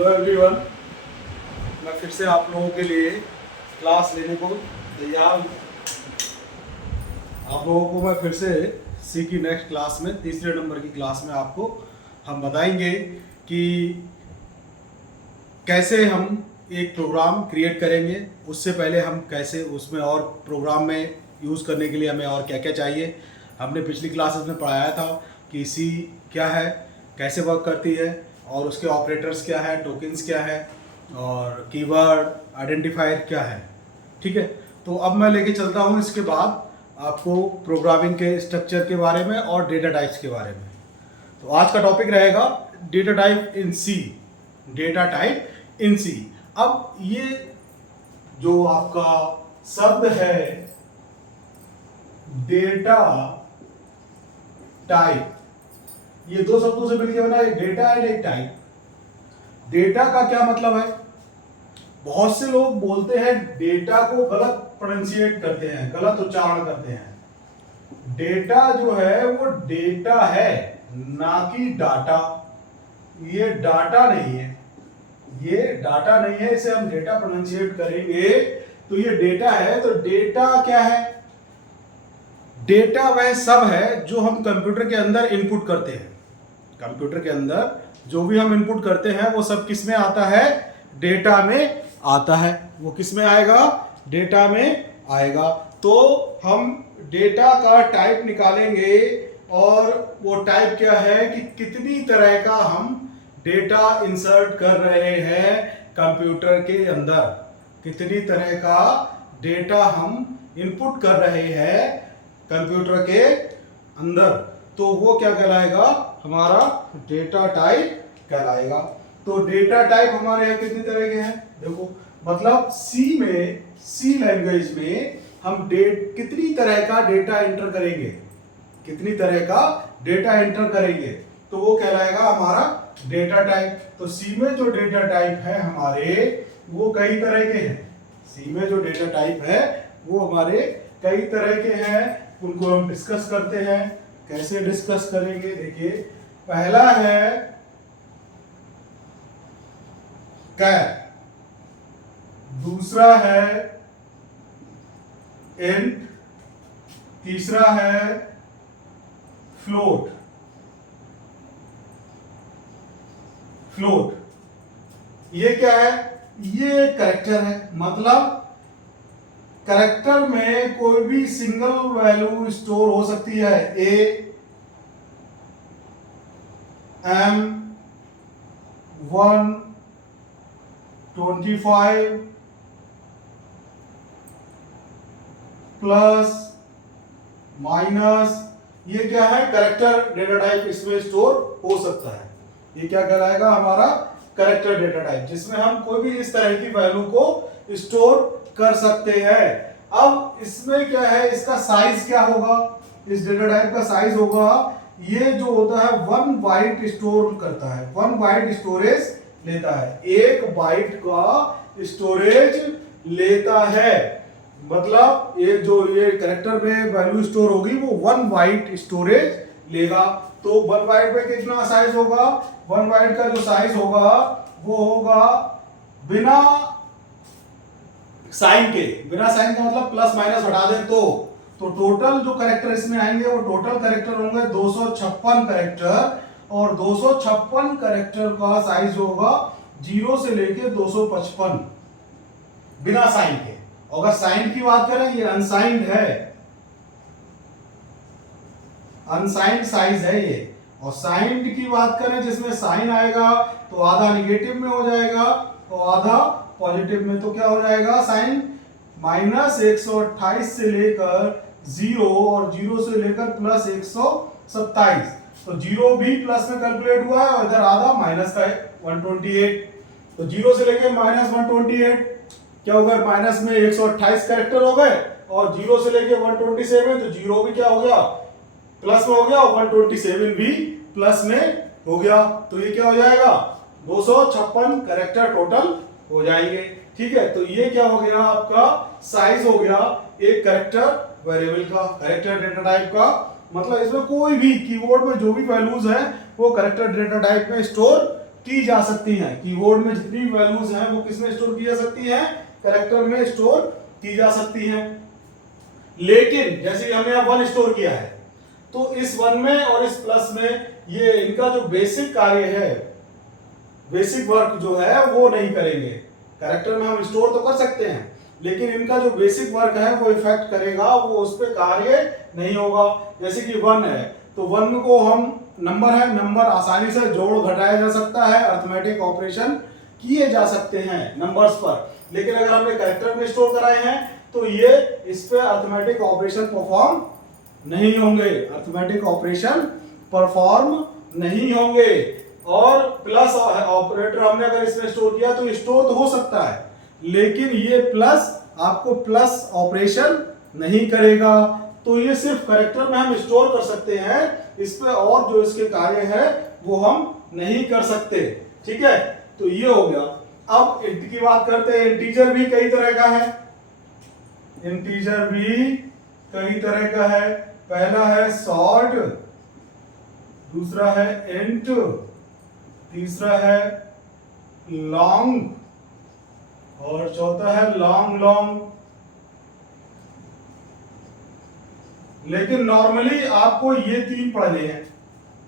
Hello everyone, मैं फिर से आप लोगों के लिए क्लास लेने को तैयार हूँ। आप लोगों को मैं फिर से सी की नेक्स्ट क्लास में तीसरे नंबर की क्लास में आपको हम बताएंगे कि कैसे हम एक प्रोग्राम क्रिएट करेंगे। उससे पहले हम कैसे उसमें और प्रोग्राम में यूज़ करने के लिए हमें और क्या क्या चाहिए। हमने पिछली क्लासेस में पढ़ाया था कि सी क्या है, कैसे वर्क करती है और उसके ऑपरेटर्स क्या है, टोकन्स क्या है और कीवर्ड आइडेंटिफायर क्या है। ठीक है, तो अब मैं लेके चलता हूँ इसके बाद आपको प्रोग्रामिंग के स्ट्रक्चर के बारे में और डेटा टाइप्स के बारे में। तो आज का टॉपिक रहेगा data type in C. Data type in C. अब ये जो आपका शब्द है डेटा टाइप, ये दो शब्दों से मिलकर बना है डेटा एंड एक टाइप। डेटा का क्या मतलब है? बहुत से लोग बोलते हैं डेटा को गलत प्रोनाउंसिएट करते हैं, गलत उच्चारण करते हैं। डेटा जो है वो डेटा है, ना कि डाटा। ये डाटा नहीं है, ये डाटा नहीं है, इसे हम डेटा प्रोनाउंसिएट करेंगे तो ये डेटा है। तो डेटा क्या है? डेटा वह सब है जो हम कंप्यूटर के अंदर इनपुट करते हैं। कंप्यूटर के अंदर जो भी हम इनपुट करते हैं वो सब किस में आता है? डेटा में आता है। वो किस में आएगा? डेटा में आएगा। तो हम डेटा का टाइप निकालेंगे और वो टाइप क्या है कि कितनी तरह का हम डेटा इंसर्ट कर रहे हैं कंप्यूटर के अंदर, कितनी तरह का डेटा हम इनपुट कर रहे हैं कंप्यूटर के अंदर। तो वो क्या कहलाएगा? हमारा डेटा टाइप कहलाएगा। तो डेटा टाइप हमारे यहाँ कितनी तरह के हैं देखो, मतलब सी में, सी लैंग्वेज में हम कितनी तरह का डेटा एंटर करेंगे, कितनी तरह का डेटा एंटर करेंगे तो वो कहलाएगा हमारा डेटा टाइप। तो सी में जो डेटा टाइप है हमारे वो कई तरह के हैं। सी में जो डेटा टाइप है वो हमारे कई तरह के हैं, उनको हम डिस्कस करते हैं। कैसे डिस्कस करेंगे? देखिए, पहला है कैर, दूसरा है इंट, तीसरा है फ्लोट। फ्लोट ये क्या है? ये कैरेक्टर है, मतलब कैरेक्टर में कोई भी सिंगल वैल्यू स्टोर हो सकती है। ए एम 1 25 प्लस माइनस, ये क्या है? कैरेक्टर डेटा टाइप इसमें स्टोर हो सकता है। ये क्या कहलाएगा? हमारा कैरेक्टर डेटा टाइप, जिसमें हम कोई भी इस तरह की वैल्यू को स्टोर कर सकते हैं। अब इसमें क्या है? इसका साइज क्या होगा? इस डेटा टाइप का साइज होगा, ये जो होता है 1 बाइट स्टोर करता है, 1 बाइट स्टोरेज लेता है, 1 बाइट का स्टोरेज लेता है। मतलब ये जो ये कैरेक्टर में वैल्यू स्टोर होगी वो 1 बाइट स्टोरेज लेगा। तो 1 बाइट में कितना साइज होगा? 1 बाइट का जो साइज होगा वो होगा बिना साइन के, बिना साइन का मतलब प्लस माइनस हटा दें तो टोटल जो कैरेक्टर इसमें आएंगे वो टोटल कैरेक्टर होंगे 256 कैरेक्टर, और 256 कैरेक्टर का साइज होगा 0 से लेके 255 बिना साइन के। अगर साइन की बात करें, ये अनसाइंड है, अनसाइंड साइज है ये। और साइंड की बात करें जिसमें साइन आएगा तो आधा निगेटिव में हो जाएगा और आधा पॉजिटिव में। तो क्या हो जाएगा? साइन -128 से लेकर 0 और 0 से लेकर प्लस 127। तो 0 भी प्लस में कैलकुलेट हुआ है और इधर आधा माइनस का है 128। तो 0 से लेकर -128 क्या हो गया? माइनस में 128 कैरेक्टर हो गए, और 0 से लेके 127 तो 0 भी क्या हो गया? प्लस में हो गया, और 127 भी प्लस में हो गया। तो ये क्या हो जाएगा? 256 कैरेक्टर टोटल हो जाएंगे। ठीक है, तो ये क्या हो गया? आपका साइज हो गया एक कैरेक्टर वेरिएबल का, कैरेक्टर डेटा टाइप का। मतलब इसमें कोई भी कीवर्ड में जो भी वैल्यूज हैं वो कैरेक्टर डेटा टाइप में स्टोर की जा सकती हैं। कीबोर्ड में जितनी वैल्यूज हैं वो किसमें स्टोर की जा सकती हैं, कैरेक्टर में स्टोर की जा सकती हैं। लेकिन जैसे हमने यहाँ 1 स्टोर किया है, तो इस 1 में और इस प्लस में ये इनका जो बेसिक कार्य है, बेसिक वर्क जो है वो नहीं करेंगे। कैरेक्टर में हम स्टोर तो कर सकते हैं, लेकिन इनका जो बेसिक वर्क है वो इफेक्ट करेगा, वो उस पर कार्य नहीं होगा। जैसे कि 1 है, तो 1 को हम नंबर है, नंबर आसानी से जोड़ घटाया जा सकता है, अरिथमेटिक ऑपरेशन किए जा सकते हैं नंबर्स पर। लेकिन अगर हमने कैरेक्टर में स्टोर कराए हैं तो ये इस पे अरिथमेटिक ऑपरेशन परफॉर्म नहीं होंगे, अरिथमेटिक ऑपरेशन परफॉर्म नहीं होंगे। और प्लस ऑपरेटर हमने अगर इसमें स्टोर किया तो स्टोर तो हो सकता है, लेकिन ये प्लस आपको प्लस ऑपरेशन नहीं करेगा। तो ये सिर्फ कैरेक्टर में हम स्टोर कर सकते हैं, इस पे और जो इसके कार्य है वो हम नहीं कर सकते। ठीक है, तो ये हो गया। अब इंट की बात करते हैं। इंटीजर भी कई तरह का है, इंटीजर भी कई तरह का है। पहला है शॉर्ट, दूसरा है इंट, तीसरा है लॉन्ग और चौथा है लॉन्ग लॉन्ग। लेकिन नॉर्मली आपको ये 3 पढ़ने हैं,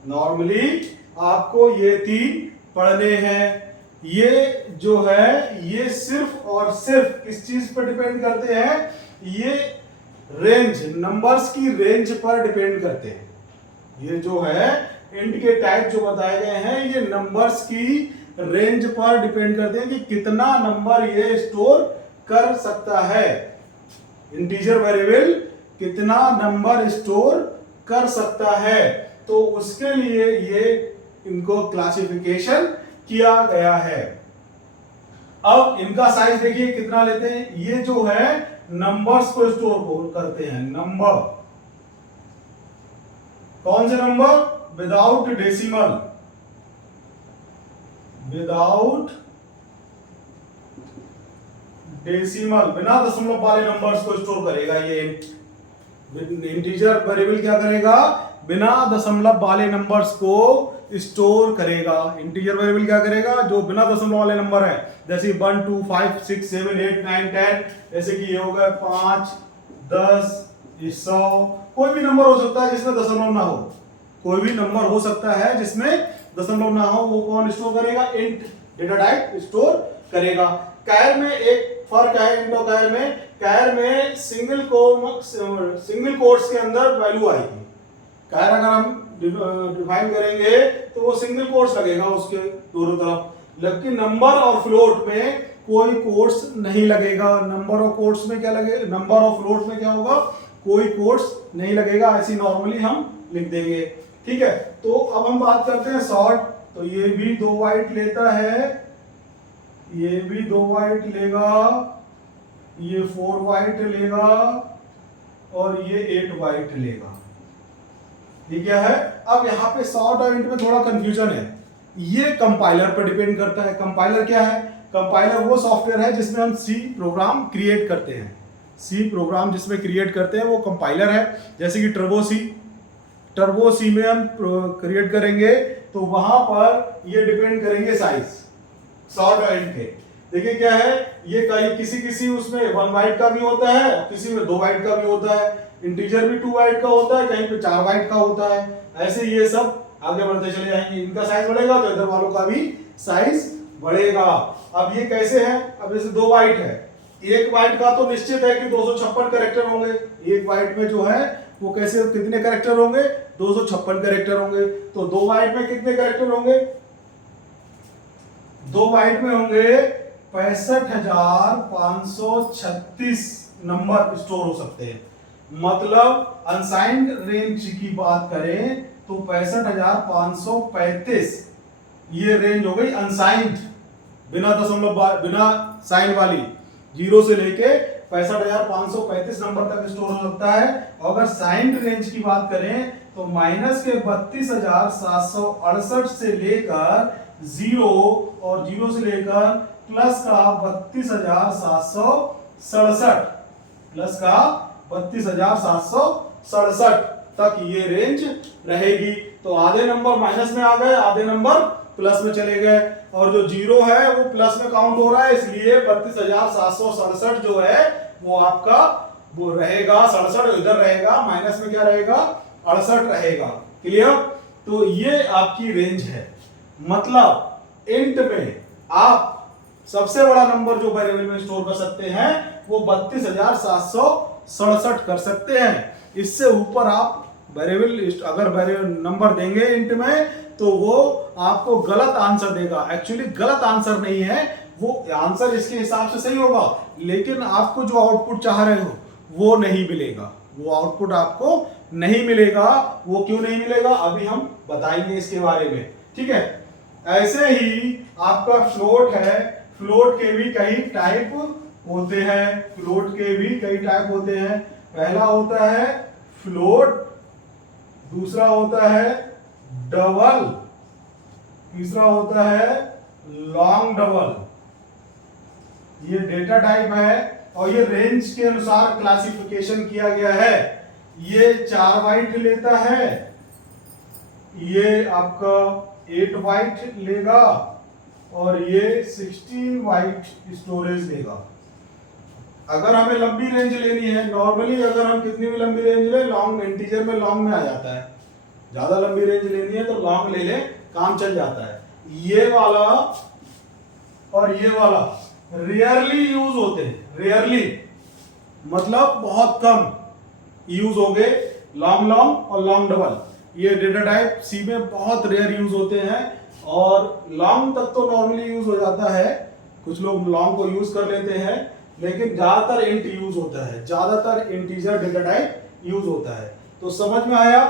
नॉर्मली आपको ये 3 पढ़ने हैं। ये जो है ये सिर्फ और सिर्फ किस चीज पर डिपेंड करते हैं, ये रेंज, नंबर्स की रेंज पर डिपेंड करते हैं। ये जो है इंट के टाइप जो बताए गए हैं ये नंबर्स की रेंज पर डिपेंड करते हैं कि कितना नंबर ये स्टोर कर सकता है। इंटीजर वेरिएबल कितना नंबर स्टोर कर सकता है, तो उसके लिए ये इनको क्लासिफिकेशन किया गया है। अब इनका साइज देखिए कितना लेते हैं। ये जो है नंबर्स को स्टोर करते हैं, नंबर, कौन से number, without decimal, without decimal, बिना दशमलव वाले नंबर्स को स्टोर करेगा ये इंटीजर वेरिएबल। क्या करेगा, बिना दशमलव वाले नंबर्स को स्टोर करेगा। इंटीजर वेरिएबल क्या करेगा, जो बिना दशमलव वाले नंबर है, जैसे 1 2 5 6 7 8 9 10, जैसे कि ये हो गया 5 10 100, कोई भी नंबर हो सकता है जिसमें दशमलव ना हो, कोई भी नंबर हो सकता है जिसमें दशमलव ना हो, वो कौन स्टोर करेगा, इंट डेटा टाइप स्टोर करेगा। कैर में एक फर्क है इंट और कैर में। कैर में सिंगल कोट्स के अंदर वैल्यू आएगी। कैर अगर हम डिफाइन करेंगे तो वो सिंगल कोट्स लगेगा उसके दोनों तरफ, लेकिन नंबर और फ्लोट में कोई कोट्स नहीं लगेगा। नंबर और कोट्स में क्या लगेगा, नंबर और फ्लोट में क्या होगा, कोई कोट्स नहीं लगेगा, ऐसी नॉर्मली हम लिख देंगे। ठीक है, तो अब हम बात करते हैं शॉर्ट। तो ये भी 2 बाइट लेता है, ये भी 2 बाइट लेगा, ये 4 बाइट लेगा और ये 8 बाइट लेगा। ठीक है। अब यहाँ पे शॉर्ट और इंट में थोड़ा कंफ्यूजन है, ये कंपाइलर पर डिपेंड करता है। कंपाइलर क्या है, कंपाइलर वो सॉफ्टवेयर है जिसमें हम सी प्रोग्राम क्रिएट करते हैं। सी प्रोग्राम जिसमें क्रिएट करते हैं वो कंपाइलर है। जैसे कि टर्बो सी में हम क्रिएट करेंगे तो वहां पर ये डिपेंड करेंगे साइज, शॉर्ट और इंट के। देखिए क्या है, ये कहीं किसी उसमें 1 बाइट का भी होता है, किसी में 2 बाइट का भी होता है। इंटीजर भी 2 बाइट का होता है, कहीं पे 4 बाइट का होता है। ऐसे ये सब आगे बढ़ते चले जाएंगे, इनका साइज बढ़ेगा तो इधर वालों का भी साइज बढ़ेगा। अब ये कैसे है, अब जैसे 2 बाइट है, 1 बाइट का तो निश्चित है कि 256 कैरेक्टर होंगे। 1 बाइट में जो है वो कैसे, कितने कैरेक्टर होंगे, 256 कैरेक्टर होंगे। तो 2 बाइट में कितने कैरेक्टर होंगे, 2 बाइट में होंगे 65,536 नंबर स्टोर हो सकते हैं। मतलब अनसाइंड रेंज की बात करें तो 65,535 ये रेंज हो गई अनसाइंड, बिना दशमलव बिना साइन वाली, 0 से लेके 65,535 नंबर तक स्टोर हो सकता है। और अगर साइंड रेंज की बात करें तो माइनस के 32,768 से लेकर 0 और 0 से लेकर प्लस का 32,767, प्लस का 32,767 तक ये रेंज रहेगी। तो आधे नंबर माइनस में आ गए, आधे नंबर प्लस में चले गए, और जो 0 है वो प्लस में काउंट हो रहा है, इसलिए 32,767 जो है वो आपका वो रहेगा 67, इधर रहेगा माइनस में क्या रहेगा 68 रहेगा। क्लियर? तो ये आपकी रेंज है। मतलब इंट में आप सबसे बड़ा नंबर जो वेरिएबल में स्टोर कर सकते हैं वो 32,767 कर सकते हैं। इससे ऊपर आप वेरिएबल अगर नंबर देंगे इंट में तो वो आपको गलत आंसर देगा। एक्चुअली गलत आंसर नहीं है, वो आंसर इसके हिसाब से सही होगा, लेकिन आपको जो आउटपुट चाह रहे हो वो नहीं मिलेगा, वो आउटपुट आपको नहीं मिलेगा। वो क्यों नहीं मिलेगा अभी हम बताएंगे इसके बारे में, ठीक है। ऐसे ही आपका फ्लोट है, फ्लोट के भी कई टाइप होते हैं, फ्लोट के भी कई टाइप होते हैं। पहला होता है फ्लोट, दूसरा होता है डबल, तीसरा होता है लॉन्ग डबल। ये डेटा टाइप है और ये रेंज के अनुसार क्लासिफिकेशन किया गया है। ये 4 बाइट लेता है, ये आपका 8 बाइट लेगा और ये 16 बाइट स्टोरेज लेगा। अगर हमें लंबी रेंज लेनी है, नॉर्मली अगर हम कितनी भी लंबी रेंज ले, लॉन्ग इंटीजर में लॉन्ग में आ जाता है। ज्यादा लंबी रेंज लेनी है तो लॉन्ग ले ले, काम चल जाता है। ये वाला और ये वाला रेयरली यूज होते हैं, रेयरली मतलब बहुत कम यूज हो गए, लॉन्ग लॉन्ग और लॉन्ग डबल। ये डेटा टाइप सी में बहुत रेयर यूज होते हैं, और लॉन्ग तक तो नॉर्मली यूज हो जाता है, कुछ लोग लॉन्ग को यूज कर लेते हैं, लेकिन ज्यादातर इंट यूज होता है, ज्यादातर इंटीजर डेटा टाइप यूज होता है। तो समझ में आया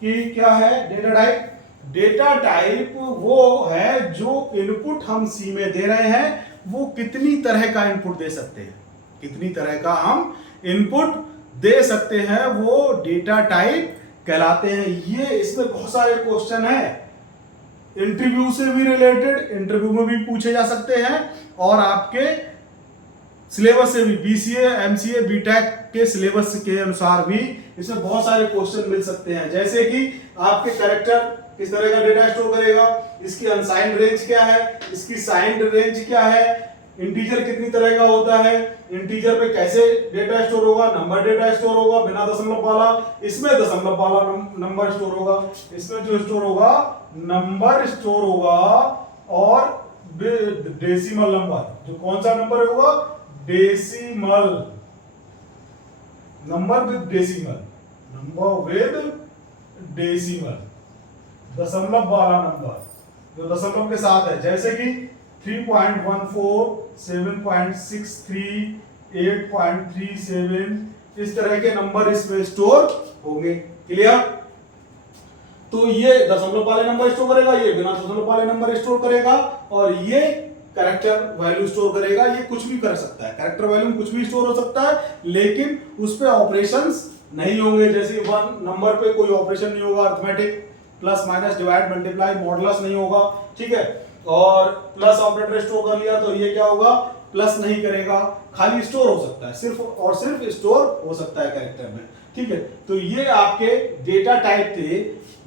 कि क्या है डेटा टाइप? डेटा टाइप वो है जो इनपुट हम सी में दे रहे हैं वो कितनी तरह का इनपुट दे सकते हैं, कितनी तरह का हम इनपुट दे सकते हैं, वो डेटा टाइप कहलाते हैं। ये इसमें बहुत सारे क्वेश्चन है, इंटरव्यू से भी रिलेटेड, इंटरव्यू में भी पूछे जा सकते हैं, और आपके सिलेबस से भी, बीसीए, एमसीए, बीटेक के सिलेबस के अनुसार भी इसमें बहुत सारे क्वेश्चन मिल सकते हैं। जैसे कि आपके कैरेक्टर किस तरह का डेटा स्टोर करेगा, इसकी अनसाइंड रेंज क्या है, इसकी साइंड रेंज क्या है, इंटीजर कितनी तरह का होता है, इंटीजर पे कैसे डेटा स्टोर होगा, नंबर डेटा स्टोर होगा बिना दशमलव वाला, इसमें दशमलव वाला नंबर स्टोर होगा, इसमें जो स्टोर होगा नंबर स्टोर होगा, और डेसिमल नंबर, जो कौन सा नंबर होगा, decimal number with decimal, number with decimal, दशमलव वाला नंबर जो दशमलव के साथ है, जैसे कि 3.14, 7.63, 8.37, इस तरह के नंबर इसमें स्टोर होंगे। क्लियर? तो ये दशमलव वाले नंबर स्टोर करेगा, ये बिना दशमलव वाले नंबर स्टोर करेगा, और ये कैरेक्टर वैल्यू स्टोर करेगा। ये कुछ भी कर सकता है, कैरेक्टर वैल्यू कुछ भी स्टोर हो सकता है, लेकिन उस पे ऑपरेशंस नहीं होंगे। जैसे 1 नंबर पे कोई ऑपरेशन नहीं होगा, arithmetic, plus minus, divide, multiply, modulus नहीं होगा, ठीक है। और प्लस ऑपरेटर स्टोर कर लिया तो ये क्या होगा, प्लस नहीं करेगा, खाली स्टोर हो सकता है, सिर्फ और सिर्फ स्टोर हो सकता है कैरेक्टर में, ठीक है। तो ये आपके डेटा टाइप थे,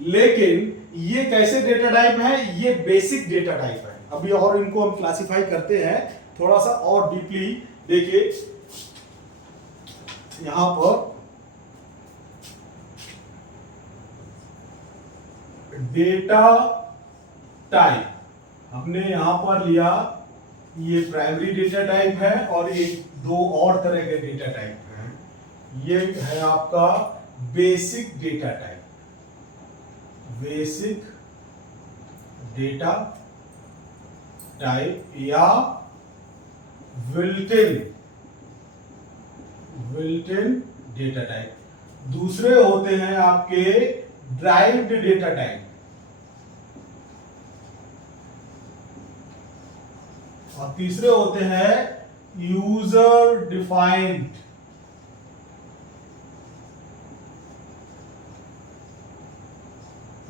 लेकिन ये कैसे डेटा टाइप है, ये बेसिक डेटा टाइप है। अभी और इनको हम क्लासिफाई करते हैं थोड़ा सा और डीपली। देखिए यहां पर डेटा टाइप हमने यहां पर लिया, ये प्राइमरी डेटा टाइप है, और ये 2 और तरह के डेटा टाइप हैं। ये है आपका basic data type, basic data type या बिल्ट इन डेटा टाइप। दूसरे होते हैं आपके ड्राइव्ड डेटा टाइप, और तीसरे होते हैं user defined.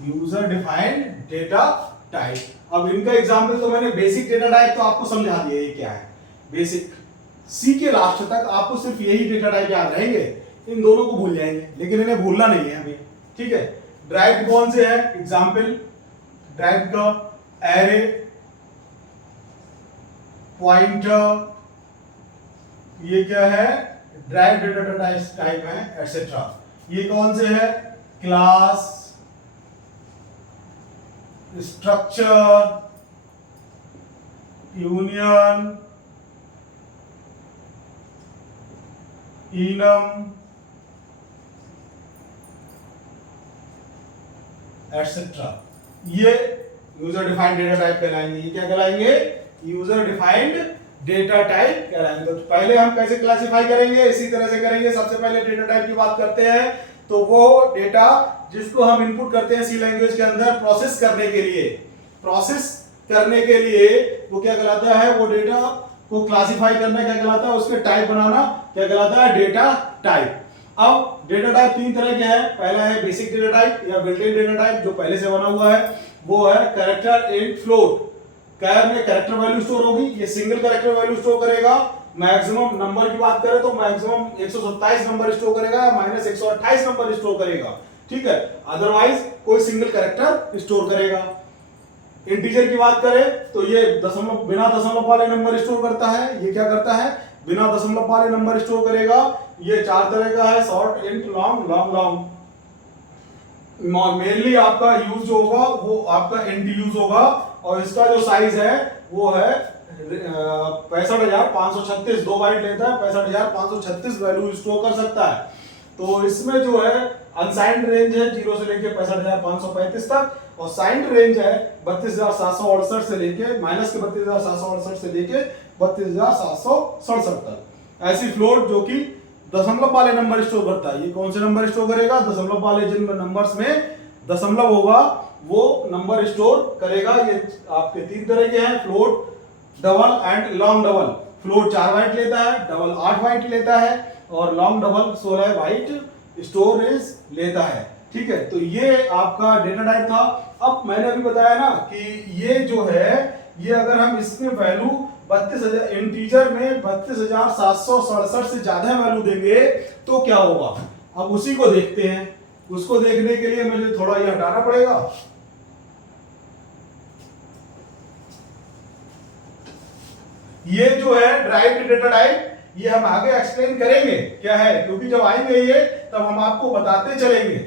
User defined data type. अब इनका एग्जांपल तो मैंने बेसिक डेटा टाइप तो आपको समझा दिया ये क्या है। बेसिक सी के लास्ट तक आपको सिर्फ यही डेटा टाइप याद रहेंगे, इन दोनों को भूल जाएंगे, लेकिन इन्हें भूलना नहीं है हमें, ठीक है। ड्राइव्ड कौन से है एग्जांपल, ड्राइव्ड का एरे, पॉइंटर, ये क्या है, ड्राइव डेटा टाइप है, एटसेट्रा। ये कौन से है, class, structure, union, enum, etcetera. ये यूजर डिफाइंड डेटा टाइप कहलाएंगे। ये क्या कहलाएंगे, यूजर डिफाइंड डेटा टाइप कहलाएंगे। तो पहले हम कैसे क्लासिफाई करेंगे, इसी तरह से करेंगे। सबसे पहले डेटा टाइप की बात करते हैं, तो वो डेटा जिसको हम इनपुट करते हैं सी लैंग्वेज के अंदर प्रोसेस करने के लिए, वो क्या कहलाता है, वो डेटा को क्लासिफाई करना क्या कहलाता है, उसके टाइप बनाना क्या कहलाता है, डेटा टाइप। अब डेटा टाइप तीन तरह के हैं। पहला है बेसिक डेटा टाइप या बिल्ट इन डेटा टाइप, जो पहले से बना हुआ है, वो है कैरेक्टर एंड फ्लोट। कैर में कैरेक्टर वैल्यू स्टोर होगी, ये सिंगल कैरेक्टर वैल्यू स्टोर करेगा। मैक्सिमम नंबर की बात करें तो मैक्सिमम 127 नंबर स्टोर करेगा या -128 नंबर स्टोर करेगा, ठीक है। अदरवाइज कोई सिंगल कैरेक्टर स्टोर करेगा। इंटीजर की बात करें तो ये दशमलव, बिना दशमलव वाले नंबर स्टोर करता है। ये क्या करता है, बिना दशमलव वाले नंबर स्टोर करेगा। ये चार तरह का है, short, int, long, long. Mainly आपका यूज जो होगा वो आपका इंट यूज होगा, और इसका जो साइज है वो है 65,536। 2 बाइट लेता है, 65,536 वैल्यू स्टोर कर सकता है। तो इसमें जो है अनसाइंड रेंज है 0 से लेके 65,535 तक, और साइंड रेंज है 32,768 से लेके माइनस के 32,768 से लेके 32,767 तक। ऐसी फ्लोट जो कि दशमलव वाले नंबर स्टोर करता है। ये कौन से नंबर स्टोर करेगा, दशमलव वाले, जिन नंबर्स में दशमलव होगा वो नंबर स्टोर करेगा। ये आपके तीन तरह के हैं, float, double and long double. Float 4 byte लेता है, डबल 8 बाइट लेता है, और लॉन्ग डबल 16 बाइट स्टोरेज लेता है, ठीक है। तो ये आपका डेटा टाइप था। अब मैंने अभी बताया ना कि ये जो है, ये अगर हम इसमें वैल्यू 32,000 इंटीजर में 32,767 से ज्यादा वैल्यू देंगे तो क्या होगा, अब उसी को देखते हैं। उसको देखने के लिए मुझे थोड़ा ये हटाना पड़ेगा। ये जो है ड्राइव्ड डेटा टाइप, ये हम आगे एक्सप्लेन करेंगे क्या है, क्योंकि जब आएंगे ये तब हम आपको बताते चलेंगे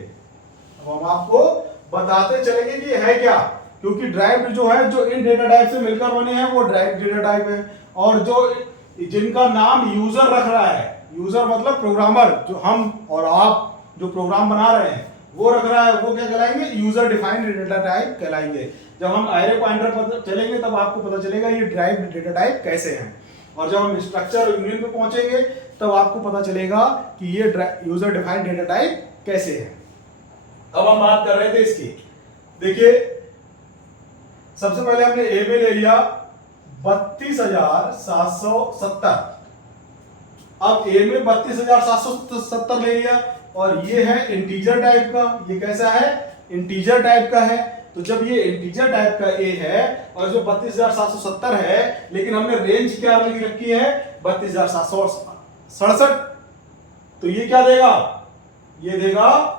कि ये है क्या। क्योंकि ड्राइव्ड जो है, जो इन डेटा टाइप से मिलकर बने हैं वो ड्राइव्ड डेटा टाइप है। और जो जिनका नाम यूजर रख रहा है, यूजर मतलब प्रोग्रामर, जो हम और आप जो प्रोग्राम बना रहे हैं वो रख रहा है, वो क्या कहलाएंगे, यूजर डिफाइंड डेटा टाइप कहलाएंगे। जब हम एरे पॉइंटर पर चलेंगे तब आपको पता चलेगा ये ड्राइव्ड डेटा टाइप कैसे हैं। और जब हम स्ट्रक्चर यूनियन पे पहुंचेंगे तब आपको पता चलेगा कि ये यूजर डिफाइंड डेटा टाइप कैसे है। अब हम बात कर रहे थे इसकी, देखिए सबसे पहले हमने ए में ले लिया 32,770। अब ए में 32,770 ले लिया, और ये है इंटीजर टाइप का। ये कैसा है, इंटीजर टाइप का है। तो जब ये इंटीजर टाइप का ए है और जो 32,770 है, लेकिन हमने रेंज क्या रखी है, 32,767, तो ये क्या देगा, ये देगा,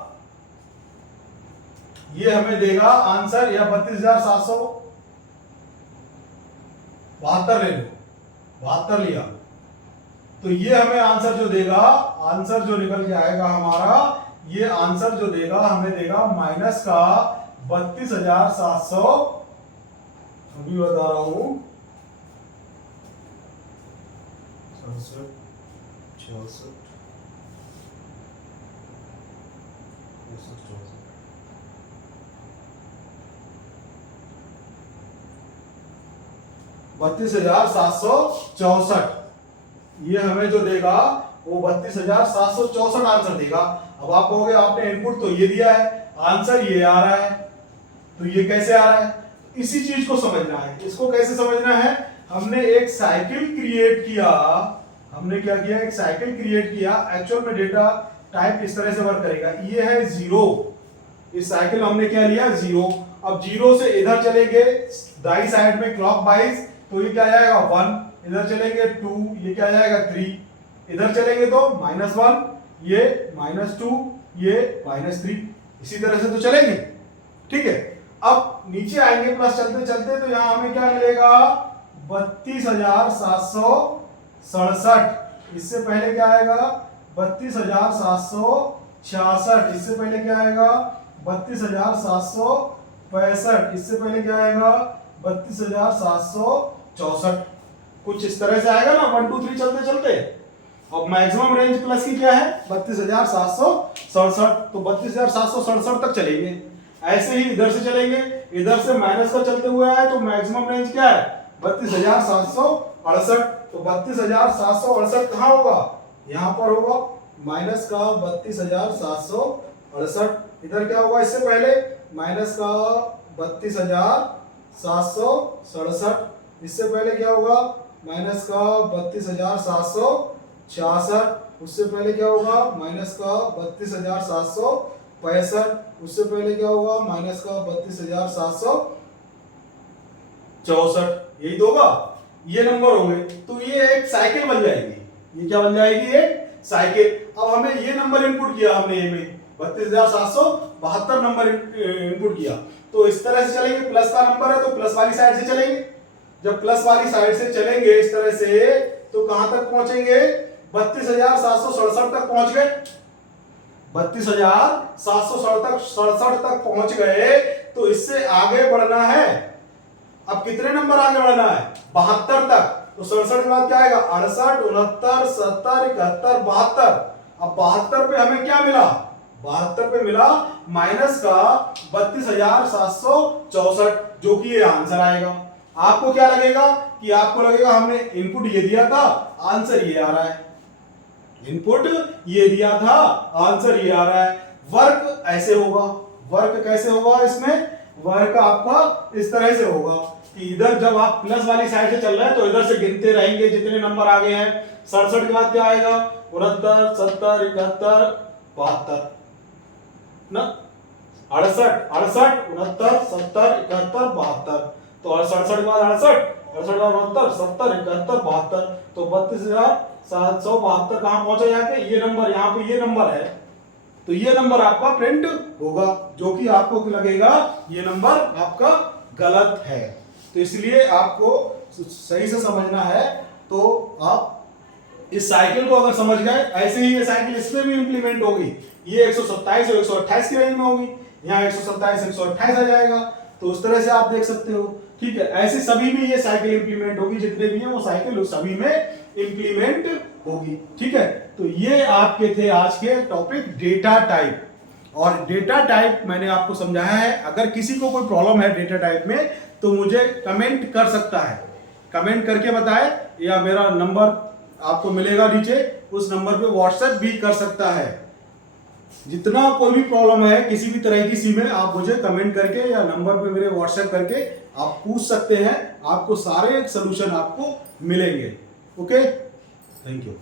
ये हमें देगा आंसर, या 32,772 ले लो, 72 लिया, तो ये हमें आंसर जो देगा, आंसर जो निकल के आएगा हमारा, ये आंसर जो देगा हमें देगा माइनस का 32,700, अभी बता रहा हूं, 67, 66, 32,764, ये हमें जो देगा वो 32,764 आंसर देगा। अब आप कहोगे आपने इनपुट तो ये दिया है, आंसर ये आ रहा है, तो ये कैसे आ रहा है, इसी चीज को समझना है। इसको कैसे समझना है, हमने एक साइकिल क्रिएट किया, हमने क्या किया, एक साइकिल क्रिएट किया। एक्चुअल में डेटा टाइप इस तरह से वर्क करेगा, ये है 0, इस साइकिल हमने क्या लिया 0। अब 0 से इधर चलेंगे दाई साइड में क्लॉक वाइज, तो ये क्या जाएगा 1, इधर चलेंगे 2, ये क्या जाएगा 3, इधर चलेंगे तो -1, ये -2, ये -3, इसी तरह से तो चलेंगे, ठीक है। अब नीचे आएंगे प्लस चलते चलते, तो यहाँ हमें क्या मिलेगा 32,767। इससे पहले क्या आएगा 32,766। इससे पहले क्या आएगा 32,765। इससे पहले क्या आएगा 32,764। कुछ इस तरह से आएगा ना 1 2 3 चलते चलते। अब मैक्सिमम रेंज प्लस की क्या है 32,767, तो 32,767 तक चलेंगे। ऐसे ही इधर से चलेंगे, इधर से माइनस का चलते हुए आए तो मैक्सिमम रेंज क्या है 32,768। तो 32,768 कहाँ होगा, यहाँ पर होगा माइनस का 32,768। इधर क्या होगा इससे पहले माइनस का 32,767। इससे पहले क्या होगा माइनस का 32,766। उससे पहले क्या होगा माइनस का 32,765। उससे पहले क्या होगा माइनस का 32,764। यही दोगा, ये नंबर होंगे। तो ये एक साइकिल बन जाएगी। ये क्या बन जाएगी एक साइकिल। अब हमें ये नंबर इनपुट किया हमने, ये में 32,772 नंबर इनपुट किया। तो इस तरह से चलेंगे, प्लस का नंबर है तो प्लस वाली साइड से चलेंगे। जब प्लस वाली साइड से चलेंगे इस तरह से, तो कहां तक पहुंचेंगे 32,767 तक पहुंच गए। 32,767 तक पहुंच गए। तो इससे आगे बढ़ना है। अब कितने नंबर आगे बढ़ना है 72 तक। तो 67 के बाद क्या आएगा 68, 69, 70, 71, 72। अब 72 पे हमें क्या मिला 72 पे मिला माइनस का 32,764, जो कि ये आंसर आएगा। आपको क्या लगेगा कि आपको लगेगा हमने इनपुट ये दिया था, आंसर ये आ रहा है। इनपुट ये दिया था, आंसर ये आ रहा है। वर्क ऐसे होगा। वर्क कैसे होगा इसमें, वर्क आपका इस तरह से होगा कि इधर जब आप प्लस वाली साइड से चल रहे हैं तो इधर से गिनते रहेंगे जितने नंबर आगे हैं। 67 के बाद क्या आएगा 69, 70, 71, 72 ना, 68, 68, 69, 70, 71, 72। तो 67 के बाद 68, 68 के बाद 69, 70, 71, 72। तो 32,772 कहां पहुंचा जाके, ये नंबर यहाँ पे ये नंबर है। तो ये नंबर आपका प्रिंट होगा, जो कि आपको लगेगा ये नंबर आपका गलत है। तो इसलिए आपको सही से समझना है। तो आप इस साइकिल को अगर समझ गए, ऐसे ही ये साइकिल इसमें भी इंप्लीमेंट होगी। ये 127 और 128 की रेंज में होगी, यहाँ 127 128 आ जाएगा। तो उस तरह से आप देख सकते हो। ठीक है, ऐसे सभी में ये साइकिल इंप्लीमेंट होगी, जितने भी हैं वो साइकिल सभी में इंप्लीमेंट होगी। ठीक है, तो ये आपके थे आज के टॉपिक डेटा टाइप। और डेटा टाइप मैंने आपको समझाया है। अगर किसी को कोई प्रॉब्लम है डेटा टाइप में तो मुझे कमेंट कर सकता है, कमेंट करके बताए, या मेरा नंबर आपको मिलेगा नीचे, उस नंबर पे व्हाट्सएप भी कर सकता है। जितना कोई भी प्रॉब्लम है किसी भी तरह की सी में, आप मुझे कमेंट करके या नंबर पे मेरे व्हाट्सएप करके आप पूछ सकते हैं। आपको सारे सलूशन आपको मिलेंगे। Okay, thank you.